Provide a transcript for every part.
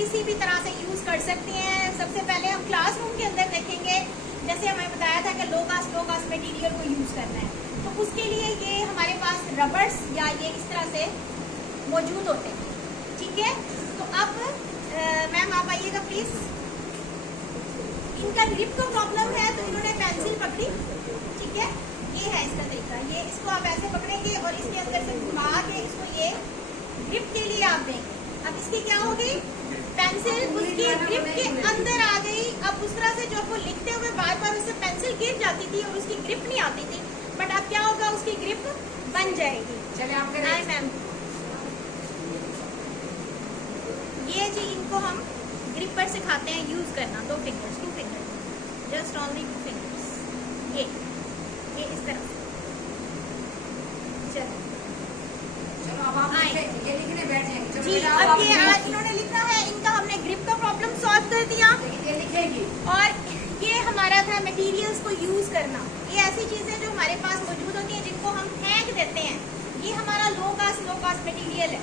किसी भी तरह से यूज कर सकते हैं। सबसे पहले हम क्लासरूम के अंदर देखेंगे, जैसे हमें बताया था कि लो कास्ट मटेरियल को यूज करना है, तो उसके लिए ये हमारे पास रबर्स या ये इस तरह से मौजूद होते हैं। ठीक है, तो अब मैम आप आइएगा प्लीज। इनका ग्रिप का प्रॉब्लम है तो इन्होंने पेंसिल पकड़ी। ठीक है, ये है इसका तरीका, ये इसको आप ऐसे पकड़ेंगे और इसके अंदर से घुमा के इसको ये ग्रिप के लिए आप देंगे। अब इसकी क्या होगी, पेंसिल उसकी ग्रिप के अंदर आ गई। अब उस तरह से जो वो लिखते हुए बार बार उससे पेंसिल गिर जाती थी और उसकी ग्रिप नहीं आती थी, बट अब क्या होगा, उसकी ग्रिप बन जाएगी। चलिए आप मैम, ये जी इनको हम ग्रिप पर सिखाते हैं यूज करना। 2 fingers, 2 fingers, just only 2 fingers, ये इस तरह। चलो अब आप ये लिखने बैठ जाएंगे जी। अब ये आज इन्होंने लिखा है, इनका हमने ग्रिप का प्रॉब्लम सॉल्व कर दिया। ये लिखेगी और ये हमारा था मटेरियल्स को यूज करना। ये ऐसी चीजें जो हमारे पास मौजूद होती हैं जिनको हम फेंक देते हैं, ये हमारा लो कास्ट मटेरियल है।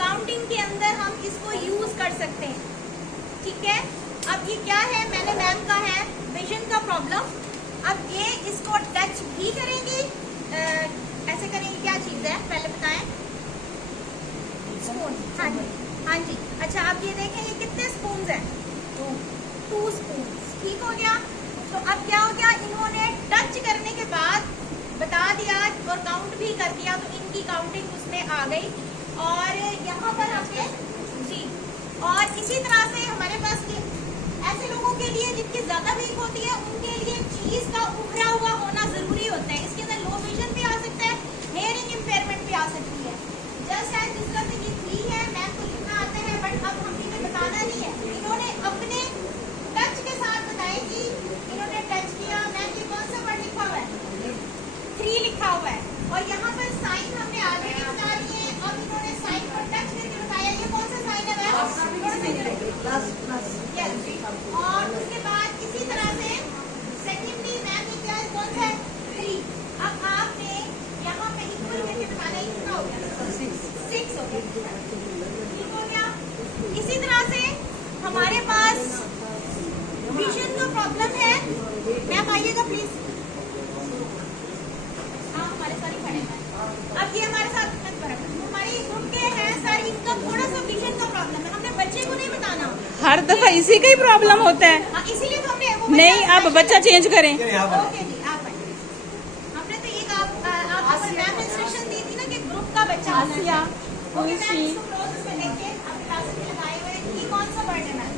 काउंटिंग के अंदर हम इसको यूज कर सकते हैं। ठीक है, अब ये क्या है, मैंने मैम का है विजन का प्रॉब्लम। अब ये इसको टच भी करेंगी, ऐसे करेंगे, क्या चीज है पहले बताएं। स्पून, हाँ जी हाँ जी। अच्छा अब ये देखें, ये कितने स्पून हैं, 2 स्पून। ठीक हो गया, तो अब क्या हो गया, इन्होंने टच करने के बाद बता दिया और काउंट भी कर दिया, तो इनकी काउंटिंग उसमें आ गई। और यहाँ पर हमने जी, और इसी तरह से हमारे पास ऐसे लोगों के लिए जिनकी ज्यादा वीक होती है, उनके लिए चीज का उभरा हुआ होना जरूरी होता है। इसके अंदर लो विजन भी आ सकता है, हेयरिंग इम्पेयरमेंट भी आ सकती है। जस्ट एज डिस्कसिंग ये 3 है, मैम को लिखना आता है बट अब हमें बताना नहीं है। इन्होंने अपने टच के साथ बताया कि इन्होंने टच किया। मैम ये कौन सा वर्ड लिखा हुआ है, 3 लिखा हुआ है, और यहाँ पर साइन हमने ऑलरेडी बता दिए। अब इन्होंने साइन को टच करके बताया, ये कौन सा साइन है मैम, और उसके बाद इसी तरह से सेकेंडली मैम ने क्या, कौन सा है, 3। अब आपने यहाँ पे इक्वल करके बताना है, कितना हो गया, 6 हो गया। ठीक हो गया। इसी तरह से हमारे पास विजन का प्रॉब्लम है। मैम आइएगा प्लीज। हाँ हमारे सारे खड़े हैं। अब ये हमारे साथ हमारे ग्रुप के हैं सर, इनका थोड़ा सा विजन का प्रॉब्लम है, हमने बच्चे को नहीं बताना। हर दफा इसी का ही प्रॉब्लम होता है। इसीलिए तो हमने नहीं, अब बच्चा चेंज करें। ओके जी, आप हमने तो ये आप मैम ने इंस्ट्रक्शन दी थी ना कि ग्रुप का बच्चा आसिया, ओके मैम इसको क्लोज पे लेके अब क्लास में लगाए हुए हैं। ये कौन सा वर्ड है मैम,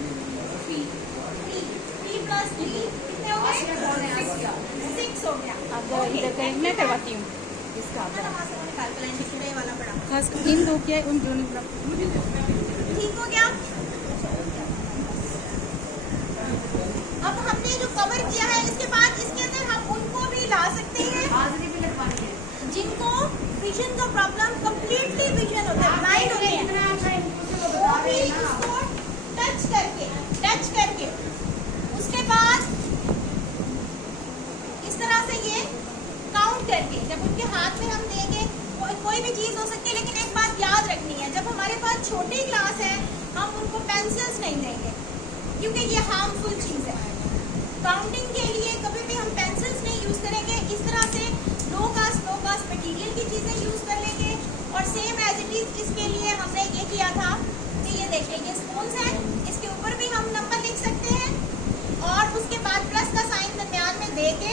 3 प्लस 3 कितने हो गए, 6 हो गया। अब इधर कहीं मैं करवाती हूँ इसका वाला पड़ा, खास इन 2 क्या है, उन दोनों। ठीक हो गया। अब हमने जो कवर किया है, इसके बाद इसके अंदर हम उनको भी ला सकते हैं जिनको विजन का प्रॉब्लम, कंप्लीटली विजन होता है, ब्लाइंड होते हैं, वो भी इसको टच करके उसके बाद इस तरह से ये काउंट करके, जब उनके हाथ में हम देंगे, कोई भी चीज हो सकती है, लेकिन एक बात याद रखनी है, जब हमारे पास छोटी क्लास है हम उनको पेंसिल्स नहीं देंगे क्योंकि ये हार्मफुल चीज है। काउंटिंग के लिए कभी भी हम पेंसिल्स नहीं यूज करेंगे। इस तरह से लो कास्ट मटेरियल की चीजें यूज कर लेंगे। और सेम एज इट इज इसके लिए हमने ये किया था कि ये देखिए, ये स्पून्स हैं, इसके ऊपर भी हम नंबर लिख सकते हैं और उसके बाद प्लस का साइन दरमियान में दे के,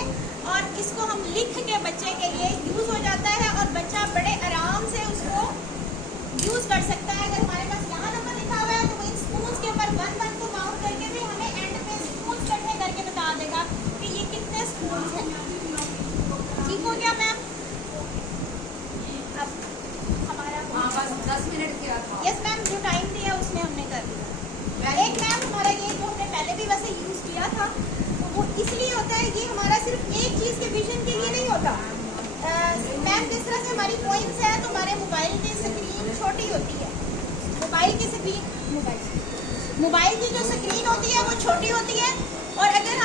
और इसको हम लिख के बच्चे के लिए यूज हो जाता है और बच्चा बड़े आराम से उसको यूज कर सकता है। अगर हमारे पास यहाँ नंबर लिखा हुआ है तो इन स्पून्स के ऊपर 1 को काउंट करके भी हमें एंड पे स्पून्स कटने करके बता देगा कि ये कितने स्पून्स हैं। ठीक हो गया मैम। अब हमारा बस 10 मिनट किया था। यस मैम, जो टाइम दिया उसमें हमने कर दिया। एक मैम हमारा ये जो हमने पहले भी वैसे यूज किया था, तो वो इसलिए होता है कि हमारा सिर्फ एक चीज के विजन के लिए नहीं होता। मैम जिस तरह से हमारी कॉइन्स है तो हमारे मोबाइल की स्क्रीन छोटी होती है, मोबाइल की जो स्क्रीन होती है वो छोटी होती है, और अगर